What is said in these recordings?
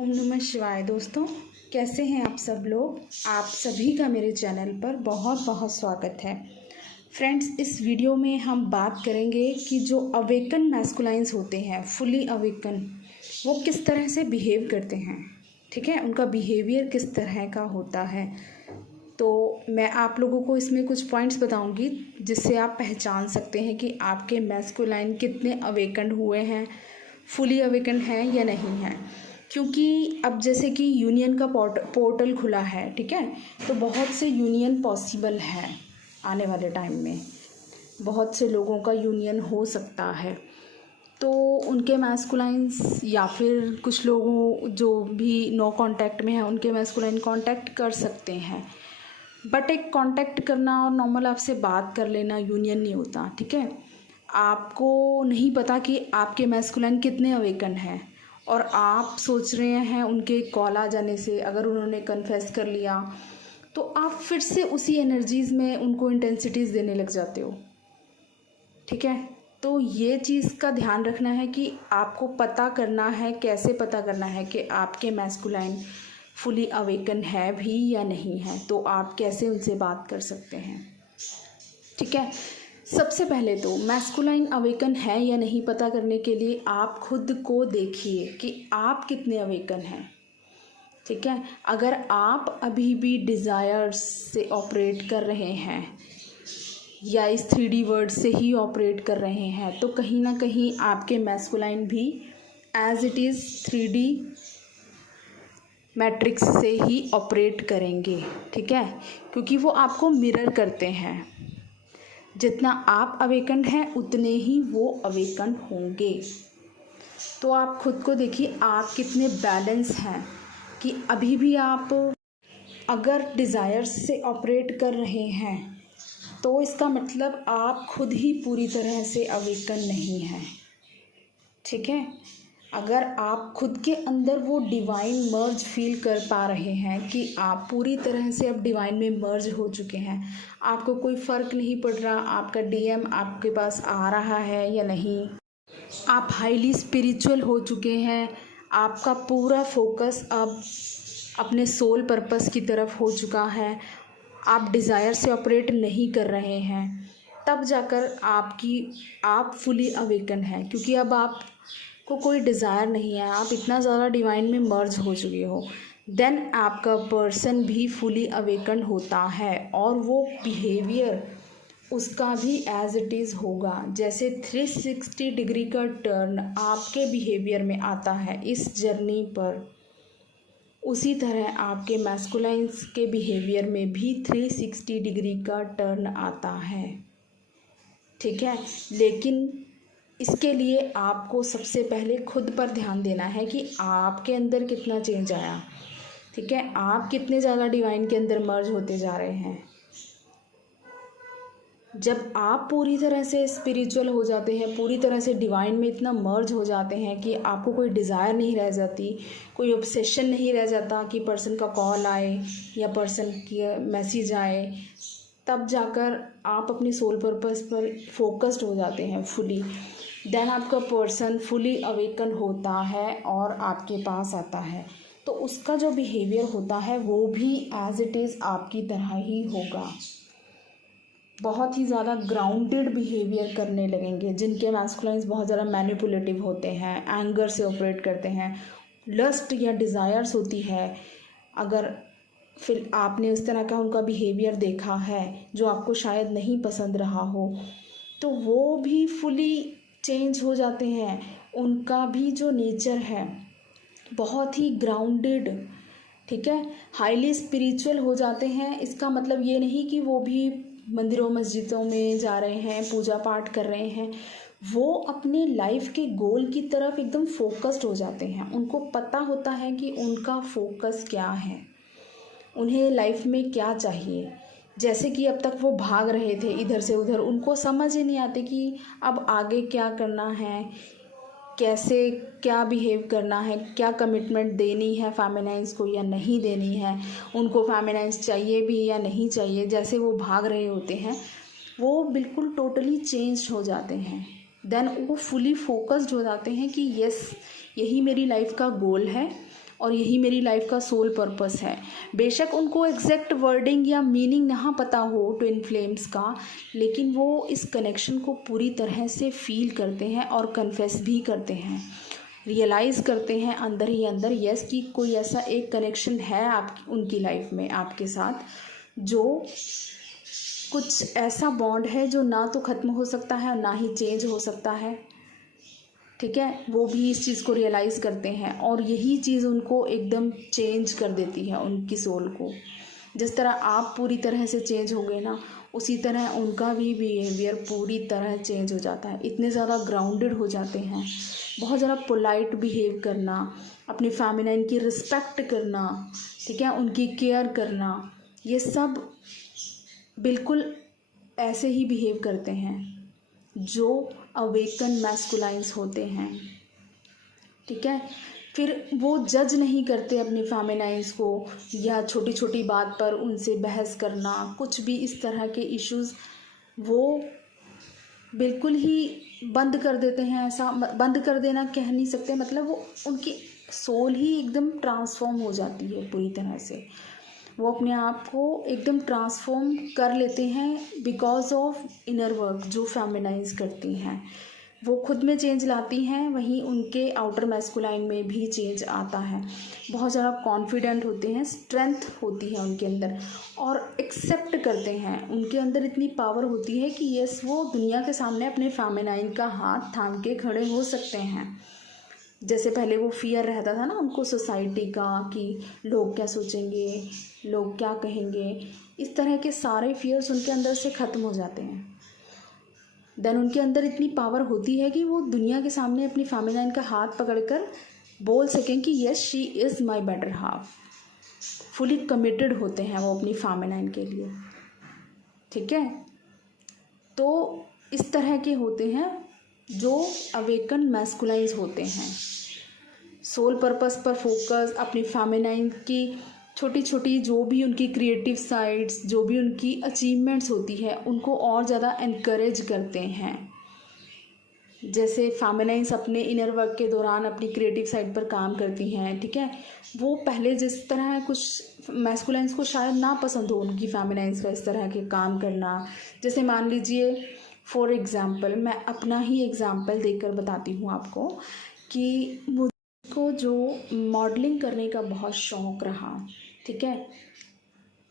ओम नमः शिवाय। दोस्तों, कैसे हैं आप सब लोग। आप सभी का मेरे चैनल पर बहुत बहुत स्वागत है। फ्रेंड्स, इस वीडियो में हम बात करेंगे कि जो अवेकन मैस्कुलाइंस होते हैं, फुली अवेकन, वो किस तरह से बिहेव करते हैं। ठीक है, उनका बिहेवियर किस तरह का होता है। तो मैं आप लोगों को इसमें कुछ पॉइंट्स बताऊंगी जिससे आप पहचान सकते हैं कि आपके मैस्कुलाइन कितने अवेकन हुए हैं, फुली अवेकन हैं या नहीं हैं। क्योंकि अब जैसे कि यूनियन का पोर्टल खुला है, ठीक है, तो बहुत से यूनियन पॉसिबल है। आने वाले टाइम में बहुत से लोगों का यूनियन हो सकता है, तो उनके मैस्कुलाइंस या फिर कुछ लोगों जो भी नो कांटेक्ट में है उनके मैस्कुलाइन कांटेक्ट कर सकते हैं। बट एक कांटेक्ट करना और नॉर्मल आपसे बात कर लेना यूनियन नहीं होता। ठीक है, आपको नहीं पता कि आपके मैस्कुलाइन कितने अवेकन हैं और आप सोच रहे हैं उनके कॉल आ जाने से, अगर उन्होंने कन्फेस कर लिया तो आप फिर से उसी एनर्जीज़ में उनको इंटेंसिटीज़ देने लग जाते हो। ठीक है, तो ये चीज़ का ध्यान रखना है कि आपको पता करना है, कैसे पता करना है कि आपके मैस्कुलाइन फुली अवेकन है भी या नहीं है, तो आप कैसे उनसे बात कर सकते हैं। ठीक है, सबसे पहले तो मैस्कुलाइन अवेकन है या नहीं पता करने के लिए आप खुद को देखिए कि आप कितने अवेकन हैं। ठीक है, अगर आप अभी भी डिज़ायर्स से ऑपरेट कर रहे हैं या इस 3D वर्ड से ही ऑपरेट कर रहे हैं, तो कहीं ना कहीं आपके मैस्कुलाइन भी as it is 3D matrix से ही ऑपरेट करेंगे। ठीक है, क्योंकि वो आपको मिरर करते हैं। जितना आप अवेकन हैं उतने ही वो अवेकन होंगे। तो आप खुद को देखिए आप कितने बैलेंस हैं, कि अभी भी आप अगर डिज़ायर्स से ऑपरेट कर रहे हैं तो इसका मतलब आप खुद ही पूरी तरह से अवेकन नहीं हैं। ठीक है, अगर आप खुद के अंदर वो डिवाइन मर्ज फील कर पा रहे हैं कि आप पूरी तरह से अब डिवाइन में मर्ज हो चुके हैं, आपको कोई फ़र्क नहीं पड़ रहा आपका डीएम आपके पास आ रहा है या नहीं, आप हाईली स्पिरिचुअल हो चुके हैं, आपका पूरा फोकस अब अपने सोल पर्पस की तरफ हो चुका है, आप डिज़ायर से ऑपरेट नहीं कर रहे हैं, तब जाकर आप फुली अवेकन हैं। क्योंकि अब आप को कोई डिज़ायर नहीं है, आप इतना ज़्यादा डिवाइन में मर्ज हो चुके हो, देन आपका पर्सन भी फुली अवेकन होता है और वो बिहेवियर उसका भी एज इट इज़ होगा। जैसे 360 डिग्री का टर्न आपके बिहेवियर में आता है इस जर्नी पर, उसी तरह आपके मैस्कुलाइंस के बिहेवियर में भी 360 डिग्री का टर्न आता है। ठीक है, लेकिन इसके लिए आपको सबसे पहले खुद पर ध्यान देना है कि आपके अंदर कितना चेंज आया। ठीक है, आप कितने ज़्यादा डिवाइन के अंदर मर्ज होते जा रहे हैं। जब आप पूरी तरह से स्पिरिचुअल हो जाते हैं, पूरी तरह से डिवाइन में इतना मर्ज हो जाते हैं कि आपको कोई डिज़ायर नहीं रह जाती, कोई ऑब्सेशन नहीं रह जाता कि पर्सन का कॉल आए या पर्सन की मैसेज आए, तब जाकर आप अपनी सोल पर्पस पर फोकस्ड हो जाते हैं फुली। देन आपका पर्सन फुली अवेकन होता है और आपके पास आता है, तो उसका जो बिहेवियर होता है वो भी एज इट इज़ आपकी तरह ही होगा। बहुत ही ज़्यादा ग्राउंडेड बिहेवियर करने लगेंगे। जिनके मैस्कुलाइंस बहुत ज़्यादा मैनिपुलेटिव होते हैं, एंगर से ऑपरेट करते हैं, लस्ट या डिज़ायर्स होती है, अगर फिर आपने उस तरह का उनका बिहेवियर देखा है जो आपको शायद नहीं पसंद रहा हो, तो वो भी फुली चेंज हो जाते हैं। उनका भी जो नेचर है बहुत ही ग्राउंडेड, ठीक है, हाईली स्पिरिचुअल हो जाते हैं। इसका मतलब ये नहीं कि वो भी मंदिरों मस्जिदों में जा रहे हैं, पूजा पाठ कर रहे हैं, वो अपने लाइफ के गोल की तरफ एकदम फोकस्ड हो जाते हैं। उनको पता होता है कि उनका फोकस क्या है, उन्हें लाइफ में क्या चाहिए। जैसे कि अब तक वो भाग रहे थे इधर से उधर, उनको समझ ही नहीं आती कि अब आगे क्या करना है, कैसे क्या बिहेव करना है, क्या कमिटमेंट देनी है फेमिनाइन्स को या नहीं देनी है, उनको फेमिनाइन्स चाहिए भी या नहीं चाहिए। जैसे वो भाग रहे होते हैं वो बिल्कुल टोटली चेंज हो जाते हैं। देन वो फुली फोकस्ड हो जाते हैं कि यस, यही मेरी लाइफ का गोल है और यही मेरी लाइफ का सोल पर्पस है। बेशक उनको एग्जैक्ट वर्डिंग या मीनिंग ना पता हो ट्विन फ्लेम्स का, लेकिन वो इस कनेक्शन को पूरी तरह से फील करते हैं और कन्फेस भी करते हैं, रियलाइज़ करते हैं अंदर ही अंदर यस कि कोई ऐसा एक कनेक्शन है आप उनकी लाइफ में आपके साथ, जो कुछ ऐसा बॉन्ड है जो ना तो ख़त्म हो सकता है और ना ही चेंज हो सकता है। ठीक है, वो भी इस चीज़ को रियलाइज़ करते हैं और यही चीज़ उनको एकदम चेंज कर देती है उनकी सोल को। जिस तरह आप पूरी तरह से चेंज हो गए ना, उसी तरह उनका भी बिहेवियर पूरी तरह चेंज हो जाता है। इतने ज़्यादा ग्राउंडेड हो जाते हैं, बहुत ज़्यादा पोलाइट बिहेव करना, अपनी फेमिनाइन की रिस्पेक्ट करना, ठीक है, उनकी केयर करना, ये सब बिल्कुल ऐसे ही बिहेव करते हैं जो अवेकन मैस्कुलाइंस होते हैं। ठीक है, फिर वो जज नहीं करते अपनी फेमिनाइंस को, या छोटी छोटी बात पर उनसे बहस करना, कुछ भी इस तरह के इश्यूज़ वो बिल्कुल ही बंद कर देते हैं। ऐसा बंद कर देना कह नहीं सकते, मतलब वो उनकी सोल ही एकदम ट्रांसफॉर्म हो जाती है पूरी तरह से। वो अपने आप को एकदम ट्रांसफॉर्म कर लेते हैं बिकॉज ऑफ इनर वर्क जो फेमिनाइज करती हैं। वो खुद में चेंज लाती हैं, वहीं उनके आउटर मैस्कुलाइन में भी चेंज आता है। बहुत ज़्यादा कॉन्फिडेंट होते हैं, स्ट्रेंथ होती है उनके अंदर और एक्सेप्ट करते हैं। उनके अंदर इतनी पावर होती है कि यस, वो दुनिया के सामने अपने फेमिनाइन का हाथ थाम के खड़े हो सकते हैं। जैसे पहले वो फियर रहता था ना उनको सोसाइटी का, कि लोग क्या सोचेंगे, लोग क्या कहेंगे, इस तरह के सारे फियर्स उनके अंदर से ख़त्म हो जाते हैं। देन उनके अंदर इतनी पावर होती है कि वो दुनिया के सामने अपनी फेमिनाइन का हाथ पकड़कर बोल सकें कि yes, she is my better half. Fully committed होते हैं वो अपनी फेमिनाइन के लिए। ठीक है, तो इस तरह के होते हैं जो अवेकन मैस्कुलाइंस होते हैं। सोल पर्पस पर फोकस, अपनी फेमिनाइन की छोटी छोटी जो भी उनकी क्रिएटिव साइड्स, जो भी उनकी अचीवमेंट्स होती है, उनको और ज़्यादा एनकरेज करते हैं। जैसे फेमिनाइंस अपने इनर वर्क के दौरान अपनी क्रिएटिव साइड पर काम करती हैं। ठीक है, वो पहले जिस तरह कुछ मैस्कुलाइंस को शायद ना पसंद हो उनकी फेमिनाइंस का इस तरह के काम करना। जैसे मान लीजिए फॉर एग्ज़ाम्पल, मैं अपना ही एग्ज़ाम्पल देकर बताती हूँ आपको कि मुझको जो मॉडलिंग करने का बहुत शौक़ रहा। ठीक है,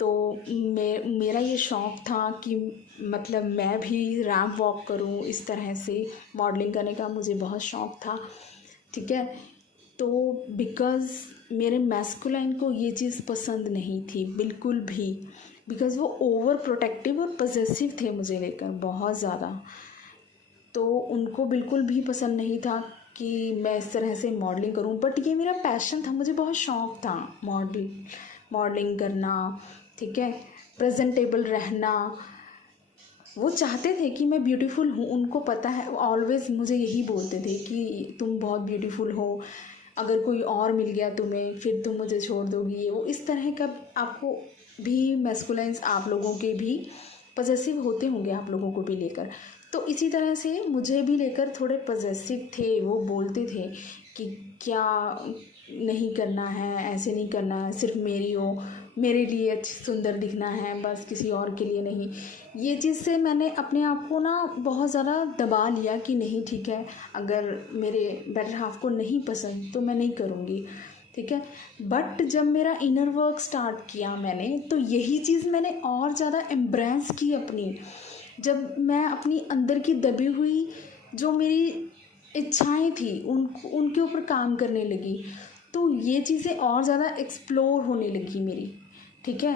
तो मेरा ये शौक़ था कि मतलब मैं भी रैंप वॉक करूँ, इस तरह से मॉडलिंग करने का मुझे बहुत शौक़ था। ठीक है, तो बिकॉज़ मेरे मैस्कुलाइन को ये चीज़ पसंद नहीं थी बिल्कुल भी, बिकॉज़ वो ओवर प्रोटेक्टिव और पॉसेसिव थे मुझे लेकर बहुत ज़्यादा। तो उनको बिल्कुल भी पसंद नहीं था कि मैं इस तरह से मॉडलिंग करूं, बट ये मेरा पैशन था, मुझे बहुत शौक़ था मॉडलिंग करना। ठीक है, प्रेजेंटेबल रहना। वो चाहते थे कि मैं ब्यूटीफुल हूँ, उनको पता है, ऑलवेज़ मुझे यही बोलते थे कि तुम बहुत ब्यूटीफुल हो, अगर कोई और मिल गया तुम्हें फिर तुम मुझे छोड़ दोगी। ये वो इस तरह का आपको भी मैस्कुलाइंस, आप लोगों के भी पॉसेसिव होते होंगे आप लोगों को भी लेकर। तो इसी तरह से मुझे भी लेकर थोड़े पॉसेसिव थे। वो बोलते थे कि क्या नहीं करना है, ऐसे नहीं करना है, सिर्फ मेरी हो, मेरे लिए अच्छी सुंदर दिखना है, बस किसी और के लिए नहीं। ये चीज़ से मैंने अपने आप को ना बहुत ज़्यादा दबा लिया कि नहीं, ठीक है, अगर मेरे बेटर हाफ को नहीं पसंद तो मैं नहीं करूँगी। ठीक है, बट जब मेरा इनर वर्क स्टार्ट किया मैंने, तो यही चीज़ मैंने और ज़्यादा एम्ब्रेस की अपनी। जब मैं अपनी अंदर की दबी हुई जो मेरी इच्छाएं थी उनके ऊपर काम करने लगी, तो ये चीज़ें और ज़्यादा एक्सप्लोर होने लगी मेरी। ठीक है,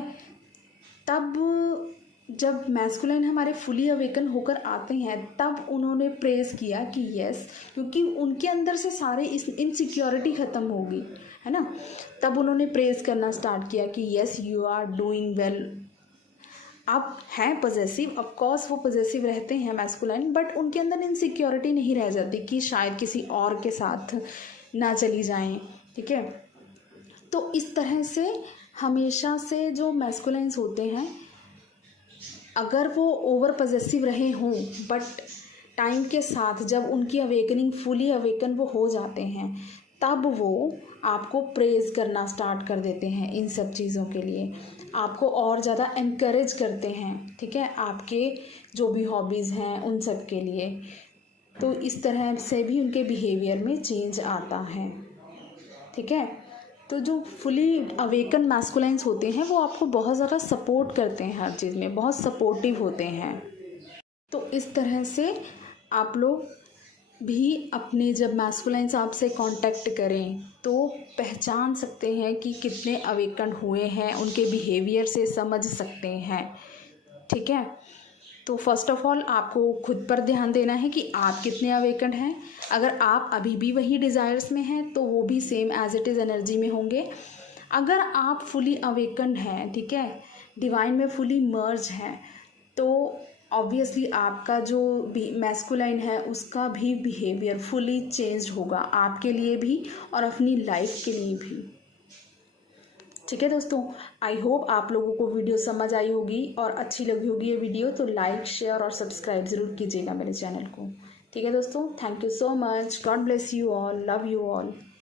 तब जब मैस्कुलाइन हमारे फुली अवेकन होकर आते हैं, तब उन्होंने प्रेज़ किया कि यस, क्योंकि उनके अंदर से सारे इस इनसिक्योरिटी ख़त्म होगी, है ना। तब उन्होंने प्रेज़ करना स्टार्ट किया कि yes, you are doing well. अब हैं पॉसेसिव, ऑफ कोर्स वो पॉसेसिव रहते हैं मैस्कुलाइन, बट उनके अंदर इनसिक्योरिटी नहीं रह जाती कि शायद किसी और के साथ ना चली जाएं। ठीक है, तो इस तरह से हमेशा से जो मैस्कुलाइंस होते हैं, अगर वो ओवर पॉसेसिव रहे हों, बट टाइम के साथ जब उनकी अवेकनिंग फुली अवेकन वो हो जाते हैं, तब वो आपको प्रेज़ करना स्टार्ट कर देते हैं इन सब चीज़ों के लिए, आपको और ज़्यादा एनकरेज करते हैं, ठीक है, आपके जो भी हॉबीज़ हैं उन सब के लिए। तो इस तरह से भी उनके बिहेवियर में चेंज आता है, ठीक है। तो जो फुली अवेकन मैस्कुलाइंस होते हैं वो आपको बहुत ज़्यादा सपोर्ट करते हैं, हर चीज़ में बहुत सपोर्टिव होते हैं। तो इस तरह से आप लोग भी अपने जब मैस्कुलाइंस आपसे कांटेक्ट करें तो पहचान सकते हैं कि कितने अवेकन हुए हैं, उनके बिहेवियर से समझ सकते हैं, ठीक है। तो फर्स्ट ऑफ ऑल आपको खुद पर ध्यान देना है कि आप कितने अवेकन हैं। अगर आप अभी भी वही डिज़ायर्स में हैं तो वो भी same as it is energy में होंगे। अगर आप फुली अवेकन हैं, ठीक है, डिवाइन में फुली मर्ज हैं, तो ऑब्वियसली आपका जो भी मैस्कुलाइन है उसका भी बिहेवियर फुली चेंज होगा, आपके लिए भी और अपनी लाइफ के लिए भी, ठीक है दोस्तों। आई होप आप लोगों को वीडियो समझ आई होगी और अच्छी लगी होगी ये वीडियो, तो लाइक शेयर और सब्सक्राइब ज़रूर कीजिएगा मेरे चैनल को, ठीक है दोस्तों। Thank you so much, God bless you all, love you all.